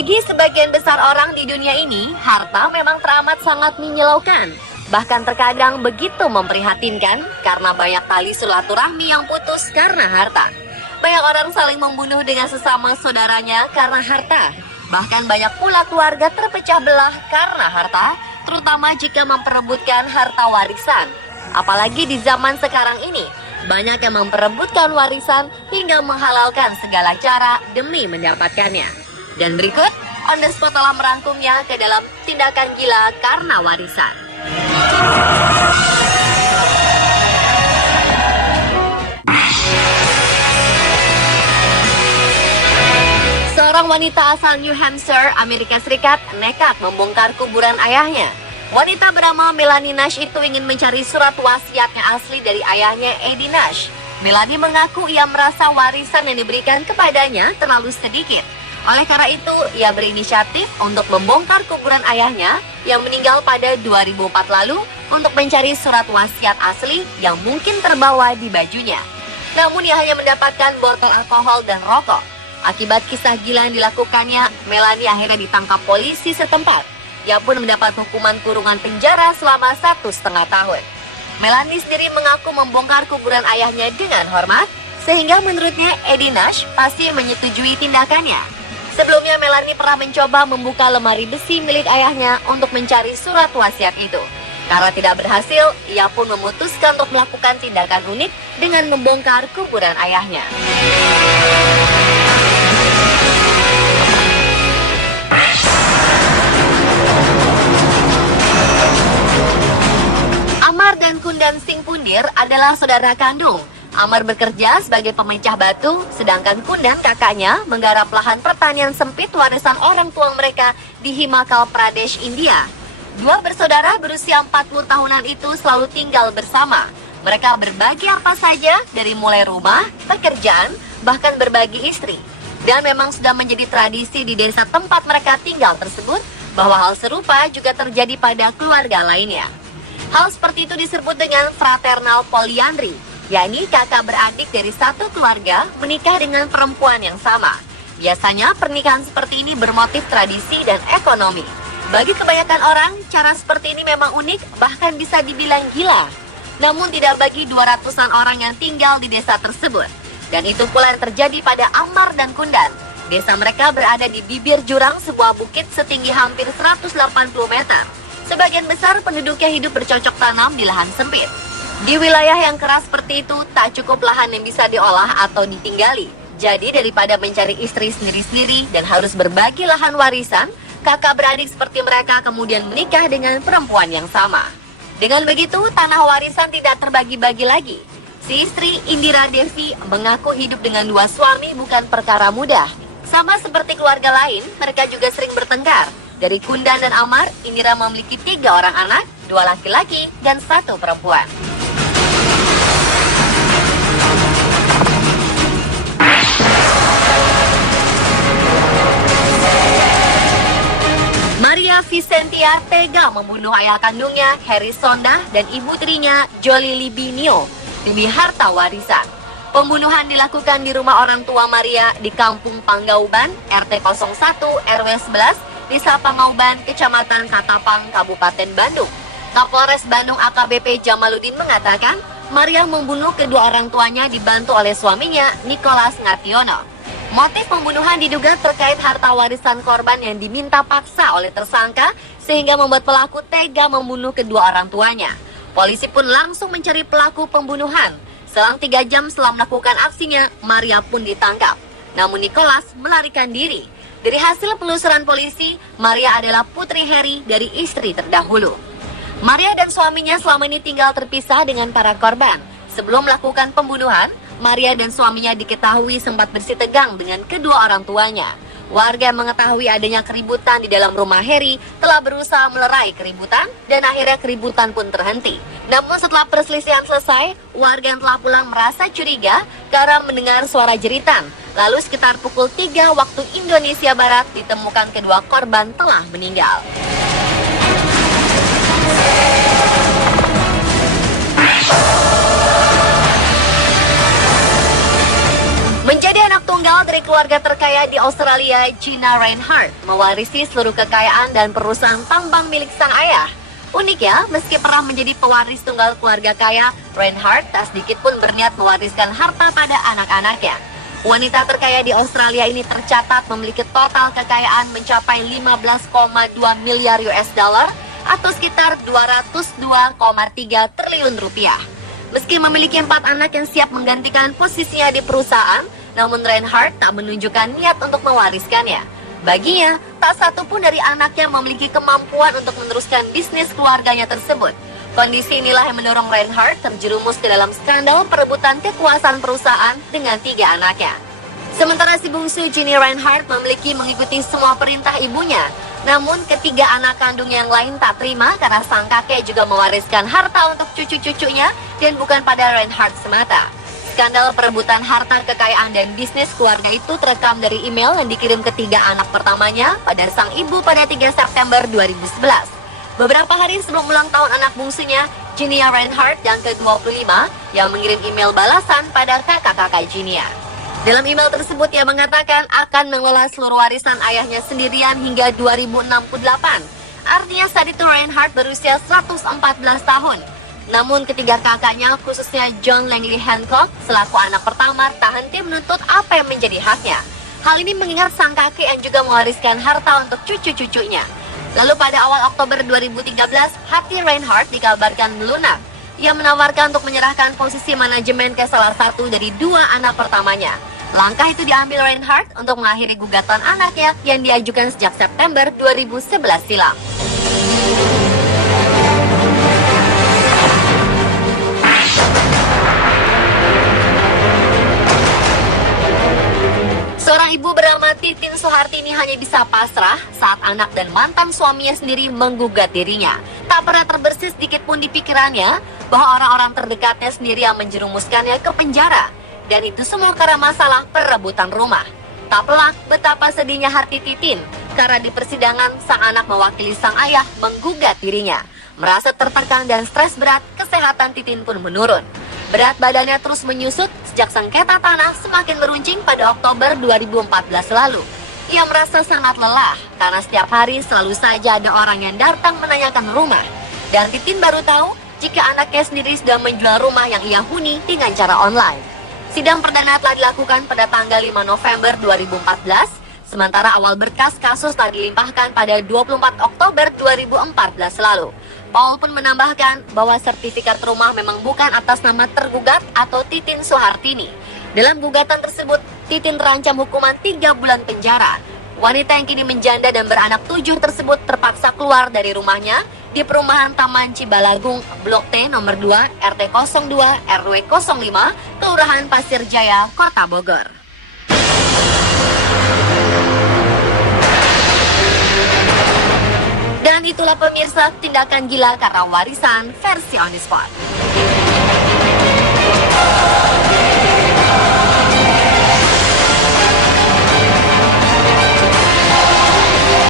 Bagi sebagian besar orang di dunia ini, harta memang teramat sangat menyilaukan. Bahkan terkadang begitu memprihatinkan karena banyak tali silaturahmi yang putus karena harta. Banyak orang saling membunuh dengan sesama saudaranya karena harta. Bahkan banyak pula keluarga terpecah belah karena harta, terutama jika memperebutkan harta warisan. Apalagi di zaman sekarang ini, banyak yang memperebutkan warisan hingga menghalalkan segala cara demi mendapatkannya. Dan berikut, On The Spot telah merangkumnya ke dalam tindakan gila karena warisan. Seorang wanita asal New Hampshire, Amerika Serikat, nekat membongkar kuburan ayahnya. Wanita bernama Melanie Nash itu ingin mencari surat wasiat yang asli dari ayahnya, Eddie Nash. Melanie mengaku ia merasa warisan yang diberikan kepadanya terlalu sedikit. Oleh karena itu, ia berinisiatif untuk membongkar kuburan ayahnya yang meninggal pada 2004 lalu untuk mencari surat wasiat asli yang mungkin terbawa di bajunya. Namun ia hanya mendapatkan botol alkohol dan rokok. Akibat kisah gila yang dilakukannya, Melanie akhirnya ditangkap polisi setempat. Ia pun mendapat hukuman kurungan penjara selama 1,5 tahun. Melanie sendiri mengaku membongkar kuburan ayahnya dengan hormat, sehingga menurutnya Eddie Nash pasti menyetujui tindakannya. Sebelumnya Melanie pernah mencoba membuka lemari besi milik ayahnya untuk mencari surat wasiat itu. Karena tidak berhasil, ia pun memutuskan untuk melakukan tindakan unik dengan membongkar kuburan ayahnya. Amar dan Kundan Singh Pundir adalah saudara kandung. Amar bekerja sebagai pemecah batu, sedangkan Kundan kakaknya menggarap lahan pertanian sempit warisan orang tua mereka di Himachal Pradesh, India. Dua bersaudara berusia 40 tahunan itu selalu tinggal bersama. Mereka berbagi apa saja dari mulai rumah, pekerjaan, bahkan berbagi istri. Dan memang sudah menjadi tradisi di desa tempat mereka tinggal tersebut bahwa hal serupa juga terjadi pada keluarga lainnya. Hal seperti itu disebut dengan fraternal polyandry, yakni kakak beradik dari satu keluarga menikah dengan perempuan yang sama. Biasanya pernikahan seperti ini bermotif tradisi dan ekonomi. Bagi kebanyakan orang, cara seperti ini memang unik, bahkan bisa dibilang gila. Namun tidak bagi 200-an orang yang tinggal di desa tersebut. Dan itu pula yang terjadi pada Amar dan Kundan. Desa mereka berada di bibir jurang sebuah bukit setinggi hampir 180 meter. Sebagian besar penduduknya hidup bercocok tanam di lahan sempit. Di wilayah yang keras seperti itu, tak cukup lahan yang bisa diolah atau ditinggali. Jadi daripada mencari istri sendiri-sendiri dan harus berbagi lahan warisan, kakak beradik seperti mereka kemudian menikah dengan perempuan yang sama. Dengan begitu, tanah warisan tidak terbagi-bagi lagi. Si istri Indira Devi mengaku hidup dengan dua suami bukan perkara mudah. Sama seperti keluarga lain, mereka juga sering bertengkar. Dari Kundan dan Amar, Indira memiliki 3 orang anak, 2 laki-laki dan 1 perempuan. Maria Vicentia tega membunuh ayah kandungnya, Harry Sonda, dan ibu tirinya, Jolie Libinio, demi harta warisan. Pembunuhan dilakukan di rumah orang tua Maria di Kampung Panggauban, RT 01, RW 11, Desa Pangauban, Kecamatan Katapang, Kabupaten Bandung. Kapolres Bandung AKBP Jamaludin mengatakan, Maria membunuh kedua orang tuanya dibantu oleh suaminya, Nicholas Ngationo. Motif pembunuhan diduga terkait harta warisan korban yang diminta paksa oleh tersangka, sehingga membuat pelaku tega membunuh kedua orang tuanya. Polisi pun langsung mencari pelaku pembunuhan. Selang 3 jam setelah melakukan aksinya, Maria pun ditangkap. Namun Nicholas melarikan diri. Dari hasil penelusuran polisi, Maria adalah putri Harry dari istri terdahulu. Maria dan suaminya selama ini tinggal terpisah dengan para korban. Sebelum melakukan pembunuhan, Maria dan suaminya diketahui sempat bersitegang dengan kedua orang tuanya. Warga yang mengetahui adanya keributan di dalam rumah Harry telah berusaha melerai keributan dan akhirnya keributan pun terhenti. Namun setelah perselisihan selesai, warga yang telah pulang merasa curiga karena mendengar suara jeritan. Lalu sekitar pukul 3 waktu Indonesia Barat ditemukan kedua korban telah meninggal. Menjadi anak tunggal dari keluarga terkaya di Australia, Gina Rinehart, mewarisi seluruh kekayaan dan perusahaan tambang milik sang ayah. Unik ya, meski pernah menjadi pewaris tunggal keluarga kaya, Rinehart tak sedikit pun berniat mewariskan harta pada anak-anaknya. Wanita terkaya di Australia ini tercatat memiliki total kekayaan mencapai 15,2 miliar US dollar atau sekitar 202,3 triliun rupiah. Meski memiliki 4 anak yang siap menggantikan posisinya di perusahaan, namun Rinehart tak menunjukkan niat untuk mewariskannya. Baginya, tak satu pun dari anaknya memiliki kemampuan untuk meneruskan bisnis keluarganya tersebut. Kondisi inilah yang mendorong Rinehart terjerumus ke dalam skandal perebutan kekuasaan perusahaan dengan 3 anaknya. Sementara si bungsu Ginny Rinehart mengikuti semua perintah ibunya. Namun ketiga anak kandungnya yang lain tak terima karena sang kakek juga mewariskan harta untuk cucu-cucunya dan bukan pada Rinehart semata. Skandal perebutan harta kekayaan dan bisnis keluarga itu terekam dari email yang dikirim ketiga anak pertamanya pada sang ibu pada 3 September 2011. Beberapa hari sebelum ulang tahun anak bungsunya, Ginia Rinehart yang ke-25 yang mengirim email balasan pada kakak-kakak Ginia. Dalam email tersebut ia mengatakan akan mengelola seluruh warisan ayahnya sendirian hingga 2068. Artinya saat itu Rinehart berusia 114 tahun. Namun ketiga kakaknya, khususnya John Langley Hancock, selaku anak pertama, tak henti menuntut apa yang menjadi haknya. Hal ini mengingat sang kakek yang juga mewariskan harta untuk cucu-cucunya. Lalu pada awal Oktober 2013, hati Rinehart dikabarkan melunak. Ia menawarkan untuk menyerahkan posisi manajemen ke salah satu dari 2 anak pertamanya. Langkah itu diambil Rinehart untuk mengakhiri gugatan anaknya yang diajukan sejak September 2011 silam. Seorang ibu bernama Titin Soehartini hanya bisa pasrah saat anak dan mantan suaminya sendiri menggugat dirinya. Tak pernah terbersit sedikit pun di pikirannya bahwa orang-orang terdekatnya sendiri yang menjerumuskannya ke penjara. Dan itu semua karena masalah perebutan rumah. Tak pelak betapa sedihnya hati Titin karena di persidangan sang anak mewakili sang ayah menggugat dirinya. Merasa tertekan dan stres berat, kesehatan Titin pun menurun. Berat badannya terus menyusut sejak sengketa tanah semakin meruncing pada Oktober 2014 lalu. Ia merasa sangat lelah karena setiap hari selalu saja ada orang yang datang menanyakan rumah. Dan Titin baru tahu jika anaknya sendiri sudah menjual rumah yang ia huni dengan cara online. Sidang perdana telah dilakukan pada tanggal 5 November 2014, sementara awal berkas kasus telah dilimpahkan pada 24 Oktober 2014 lalu. Paul pun menambahkan bahwa sertifikat rumah memang bukan atas nama tergugat atau Titin Soehartini. Dalam gugatan tersebut, Titin terancam hukuman 3 bulan penjara. Wanita yang kini menjanda dan beranak 7 tersebut terpaksa keluar dari rumahnya di perumahan Taman Cibalagung, Blok T nomor 2, RT 02, RW 05, Kelurahan Pasir Jaya, Kota Bogor. Dan itulah pemirsa tindakan gila karena warisan versi On The Spot.